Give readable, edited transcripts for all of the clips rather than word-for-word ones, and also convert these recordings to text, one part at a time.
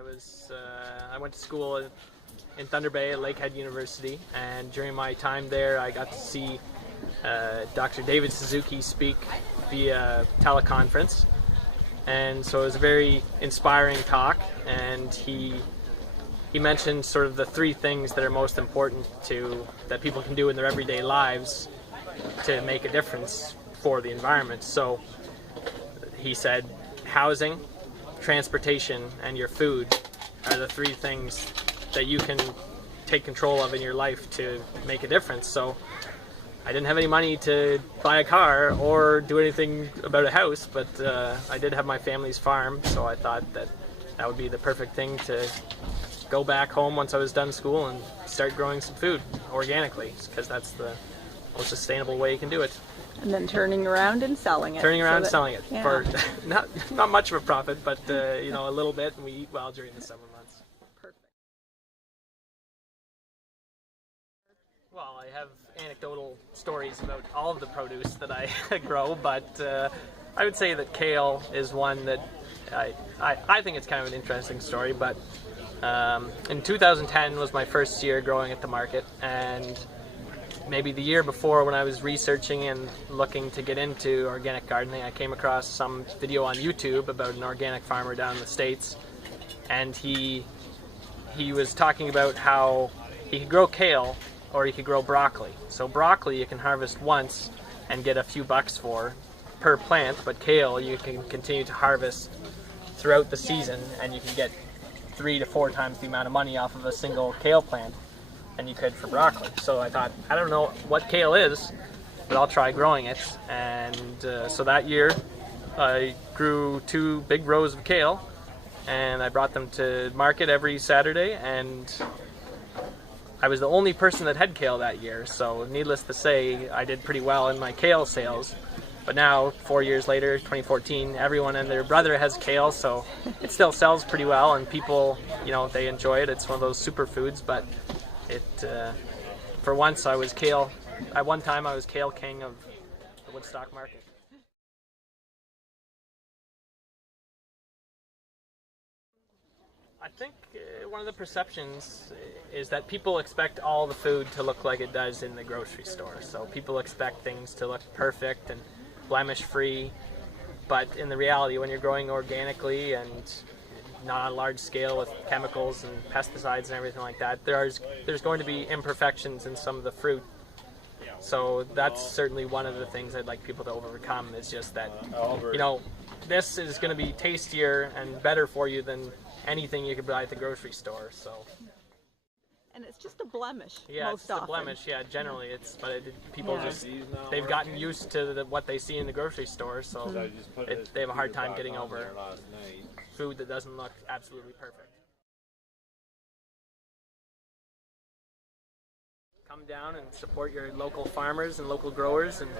I went to school in Thunder Bay at Lakehead University, and during my time there I got to see Dr. David Suzuki speak via teleconference, and so it was a very inspiring talk, and he mentioned sort of the three things that are most important that people can do in their everyday lives to make a difference for the environment. So he said housing, transportation, and your food are the three things that you can take control of in your life to make a difference. So I didn't have any money to buy a car or do anything about a house, but I did have my family's farm, so I thought that would be the perfect thing to go back home once I was done school and start growing some food organically, because that's the most sustainable way you can do it. And then turning around and selling it. Selling it for not much of a profit, but a little bit, and we eat well during the summer months. Perfect. Well, I have anecdotal stories about all of the produce that I grow, but I would say that kale is one that I think it's kind of an interesting story. But in 2010 was my first year growing at the market, and maybe the year before, when I was researching and looking to get into organic gardening, I came across some video on YouTube about an organic farmer down in the States, and he was talking about how he could grow kale or he could grow broccoli. So broccoli you can harvest once and get a few bucks for per plant, but kale you can continue to harvest throughout the season, and you can get 3 to 4 times the amount of money off of a single kale plant than you could for broccoli. So I thought, I don't know what kale is, but I'll try growing it. And so that year I grew 2 big rows of kale, and I brought them to market every Saturday, and I was the only person that had kale that year, so needless to say I did pretty well in my kale sales. But now, 4 years later, 2014, everyone and their brother has kale, so it still sells pretty well, and people, they enjoy it. It's one of those superfoods, but for once I was kale. At one time I was kale king of the Woodstock market. I think one of the perceptions is that people expect all the food to look like it does in the grocery store. So people expect things to look perfect and blemish-free, but in the reality, when you're growing organically and not on a large scale with chemicals and pesticides and everything like that, there's going to be imperfections in some of the fruit. So that's certainly one of the things I'd like people to overcome, is just that, this is going to be tastier and better for you than anything you could buy at the grocery store. So. And it's just a blemish. Yeah, most it's often. a blemish. Yeah, generally people they've gotten used to what they see in the grocery store, so they have a hard time getting over food that doesn't look absolutely perfect. Come down and support your local farmers and local growers and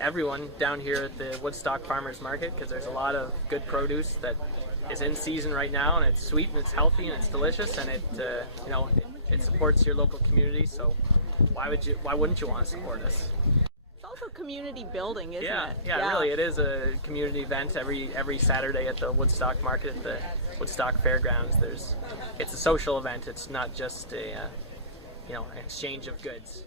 everyone down here at the Woodstock Farmers Market, because there's a lot of good produce that is in season right now, and it's sweet and it's healthy and it's delicious, and it supports your local community. So why wouldn't you want to support us? It's also community building, isn't it? Yeah, really, it is a community event every Saturday at the Woodstock Market at the Woodstock Fairgrounds. It's a social event. It's not just an exchange of goods.